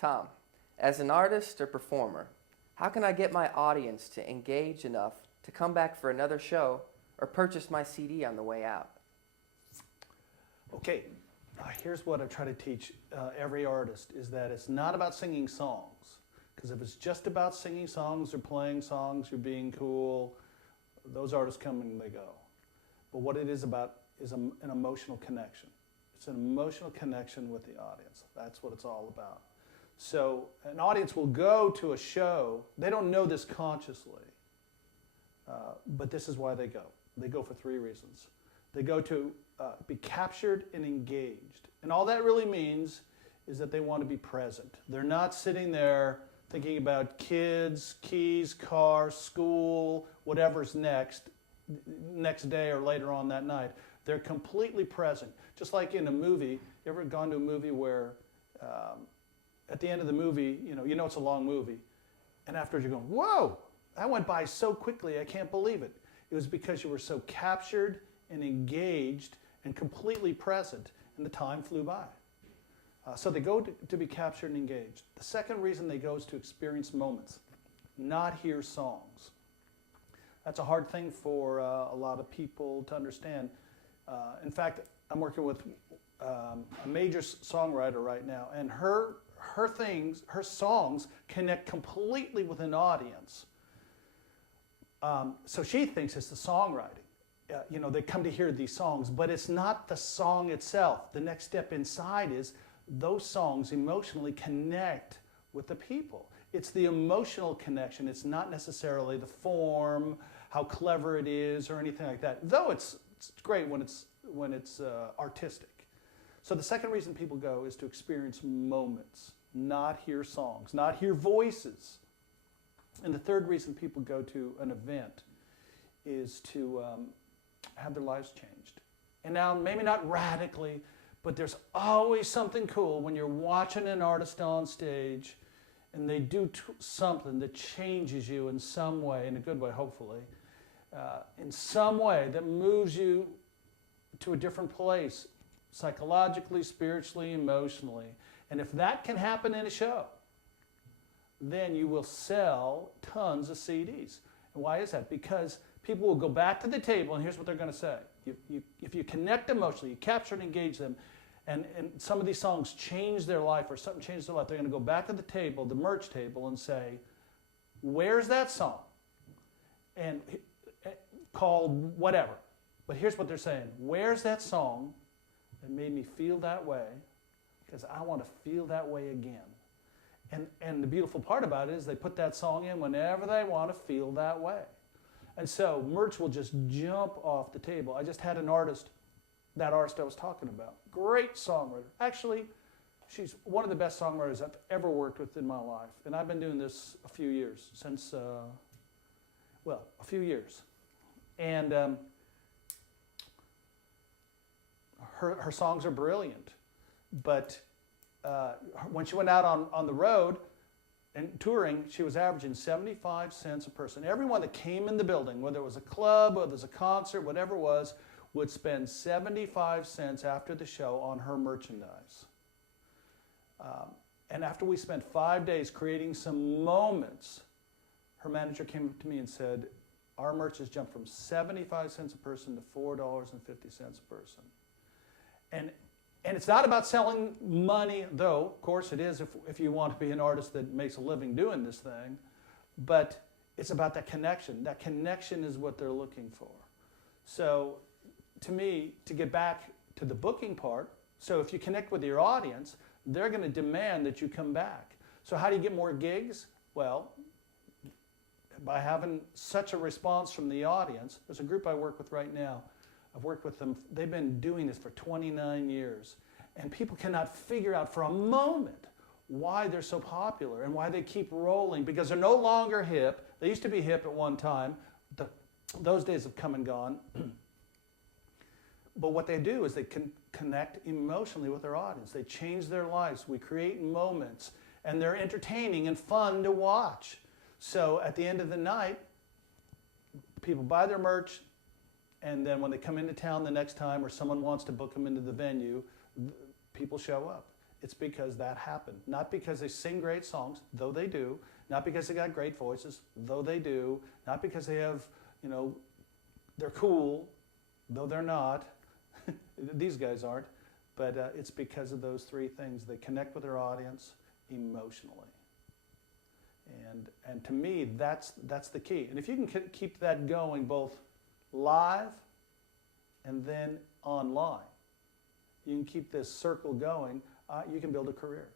Tom, as an artist or performer, how can I get my audience to engage enough to come back for another show or purchase my CD on the way out? Okay, here's what I try to teach every artist is that it's not about singing songs. Because if it's just about singing songs or playing songs or being cool, those artists come and they go. But what it is about is an emotional connection. It's an emotional connection with the audience. That's what it's all about. So an audience will go to a show. They don't know this consciously, but this is why they go. They go for three reasons. They go to be captured and engaged. And all that really means is that they want to be present. They're not sitting there thinking about kids, keys, car, school, whatever's next day or later on that night. They're completely present. Just like in a movie, you ever gone to a movie where at the end of the movie, you know it's a long movie, and afterwards you're going, whoa, that went by so quickly, I can't believe it. It was because you were so captured and engaged and completely present, and the time flew by. So they go to be captured and engaged. The second reason they go is to experience moments, not hear songs. That's a hard thing for a lot of people to understand. In fact, I'm working with a major songwriter right now, and her songs connect completely with an audience. So she thinks it's the songwriting. They come to hear these songs, but it's not the song itself. The next step inside is those songs emotionally connect with the people. It's the emotional connection. It's not necessarily the form, how clever it is, or anything like that. Though it's great when it's artistic. So the second reason people go is to experience moments, not hear songs, not hear voices. And the third reason people go to an event is to have their lives changed. And now, maybe not radically, but there's always something cool when you're watching an artist on stage and they do something that changes you in some way, in a good way, hopefully, in some way that moves you to a different place, psychologically, spiritually, emotionally. And if that can happen in a show, then you will sell tons of CDs. And why is that? Because people will go back to the table, and here's what they're going to say. If you connect emotionally, you capture and engage them, and some of these songs change their life or something changes their life, they're going to go back to the table, the merch table, and say, where's that song? And called whatever. But here's what they're saying. Where's that song that made me feel that way? Because I want to feel that way again. And the beautiful part about it is they put that song in whenever they want to feel that way. And so merch will just jump off the table. I just had an artist, that artist I was talking about, great songwriter. Actually, she's one of the best songwriters I've ever worked with in my life. And I've been doing this a few years, a few years. And her songs are brilliant. But when she went out on the road and touring, she was averaging 75 cents a person. Everyone that came in the building, whether it was a club, whether it was a concert, whatever it was, would spend 75 cents after the show on her merchandise. And after we spent 5 days creating some moments, her manager came up to me and said, our merch has jumped from 75 cents a person to $4.50 a person. And it's not about selling money, though, of course it is if you want to be an artist that makes a living doing this thing, but it's about that connection. That connection is what they're looking for. So to me, to get back to the booking part, so if you connect with your audience, they're going to demand that you come back. So how do you get more gigs? Well, by having such a response from the audience. There's a group I work with right now. I've worked with them. They've been doing this for 29 years. And people cannot figure out for a moment why they're so popular and why they keep rolling, because they're no longer hip. They used to be hip at one time. Those days have come and gone. But what they do is they can connect emotionally with their audience. They change their lives. We create moments, and they're entertaining and fun to watch. So at the end of the night, people buy their merch, and then when they come into town the next time or someone wants to book them into the venue, people show up. It's because that happened. Not because they sing great songs, though they do. Not because they got great voices, though they do. Not because they have, they're cool, though they're not. These guys aren't. But it's because of those three things. They connect with their audience emotionally. And to me, that's the key. And if you can keep that going both live and then online, you can keep this circle going, you can build a career.